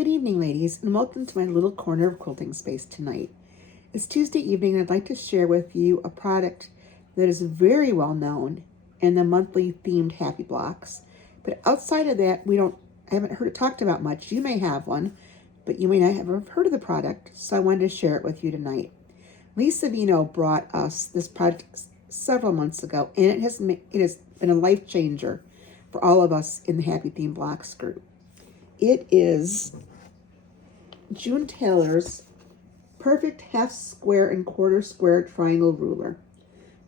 Good evening, ladies, and welcome to my little corner of quilting space tonight. It's Tuesday evening, and I'd like to share with you a product that is very well known in the monthly themed Happy Blocks. But outside of that, I haven't heard it talked about much. You may have one, but you may not have heard of the product, so I wanted to share it with you tonight. Lisa Vino brought us this product several months ago, and it has been a life changer for all of us in the Happy Theme Blocks group. It is June Taylor's Perfect Half Square and Quarter Square Triangle Ruler.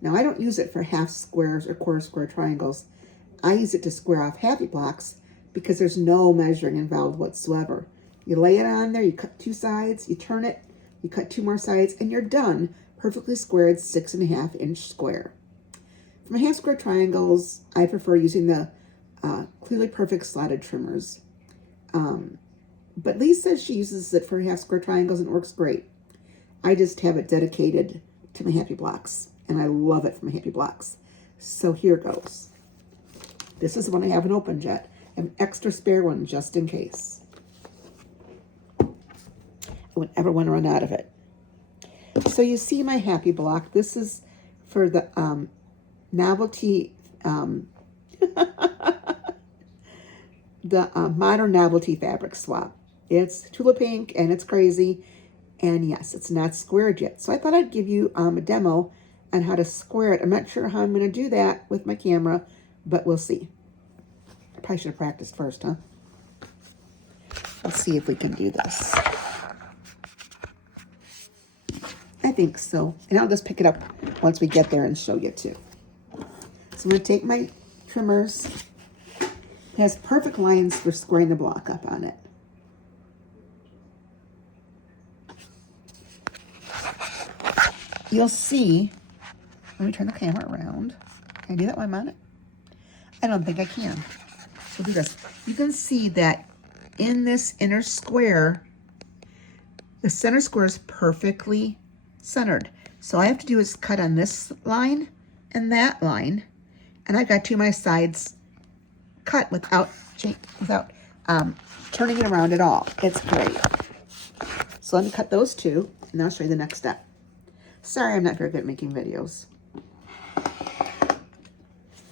Now, I don't use it for half squares or quarter square triangles. I use it to square off Happy Blocks because there's no measuring involved whatsoever. You lay it on there, you cut two sides, you turn it, you cut two more sides, and you're done. Perfectly squared 6.5 inch square. For my half square triangles, I prefer using the Clearly Perfect slotted trimmers. But Lisa says she uses it for half square triangles and it works great. I just have it dedicated to my Happy Blocks, and I love it for my Happy Blocks. So here goes. This is the one I haven't opened yet. I have an extra spare one just in case. I wouldn't ever want to run out of it. So you see my Happy Block. This is for the novelty, Modern Novelty Fabric Swap. It's Tula Pink and it's crazy. And yes, it's not squared yet. So I thought I'd give you a demo on how to square it. I'm not sure how I'm going to do that with my camera, but we'll see. I probably should have practiced first, huh? Let's see if we can do this. I think so. And I'll just pick it up once we get there and show you too. So I'm going to take my trimmers. It has perfect lines for squaring the block up on it. You'll see, let me turn the camera around. Can I do that while I'm on it? I don't think I can. So do this. You can see that in this inner square, the center square is perfectly centered. So all I have to do is cut on this line and that line, and I got two of my sides cut without turning it around at all. It's great. So let me cut those two, and then I'll show you the next step. Sorry, I'm not very good at making videos.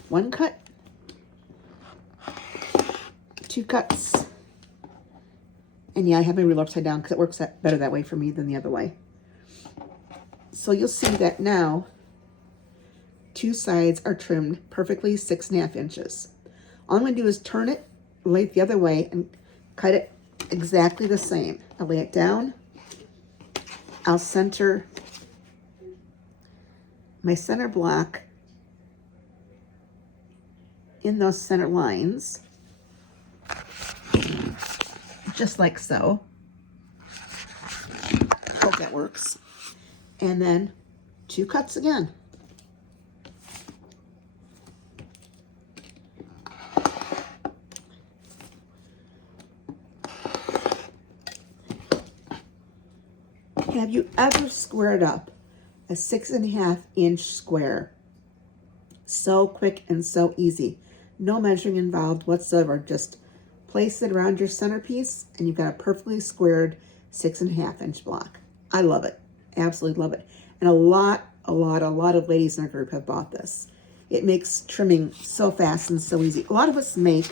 One cut, two cuts, and yeah, I have my ruler upside down because it works better that way for me than the other way. So you'll see that now two sides are trimmed perfectly 6.5 inches. All I'm going to do is turn it, lay it the other way, and cut it exactly the same. I'll lay it down. I'll center my center block in those center lines, just like so. Hope that works. And then two cuts again. Have you ever squared up a 6.5 inch square? So quick and so easy. No measuring involved whatsoever. Just place it around your centerpiece and you've got a perfectly squared 6.5 inch block. I love it. Absolutely love it. And a lot of ladies in our group have bought this. It makes trimming so fast and so easy. A lot of us make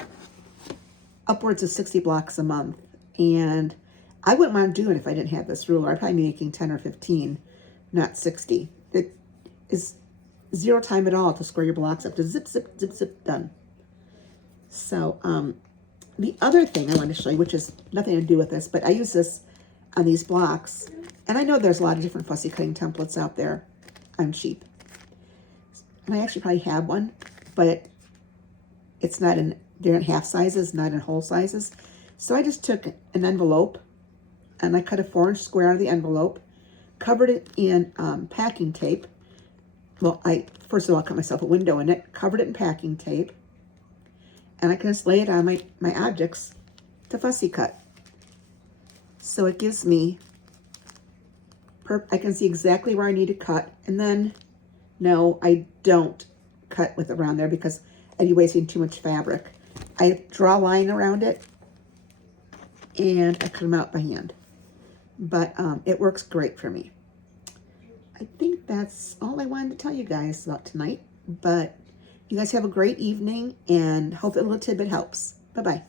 upwards of 60 blocks a month, and I wouldn't want to do it if I didn't have this ruler. I'd probably be making 10 or 15, not 60. It is zero time at all to square your blocks up to zip, zip, zip, zip, done. So the other thing I want to show you, which has nothing to do with this, but I use this on these blocks, and I know there's a lot of different fussy cutting templates out there. I'm cheap. And I actually probably have one, but it's not in, they're in half sizes, not in whole sizes. So I just took an envelope and I cut a 4-inch square out of the envelope, covered it in packing tape. Well, first of all, cut myself a window in it, covered it in packing tape, and I can just lay it on my objects to fussy cut. So it gives me, I can see exactly where I need to cut, and then, no, I don't cut with around there because I'd be wasting too much fabric. I draw a line around it, and I cut them out by hand. But it works great for me. I think that's all I wanted to tell you guys about tonight. But you guys have a great evening, and hope that little tidbit helps. Bye-bye.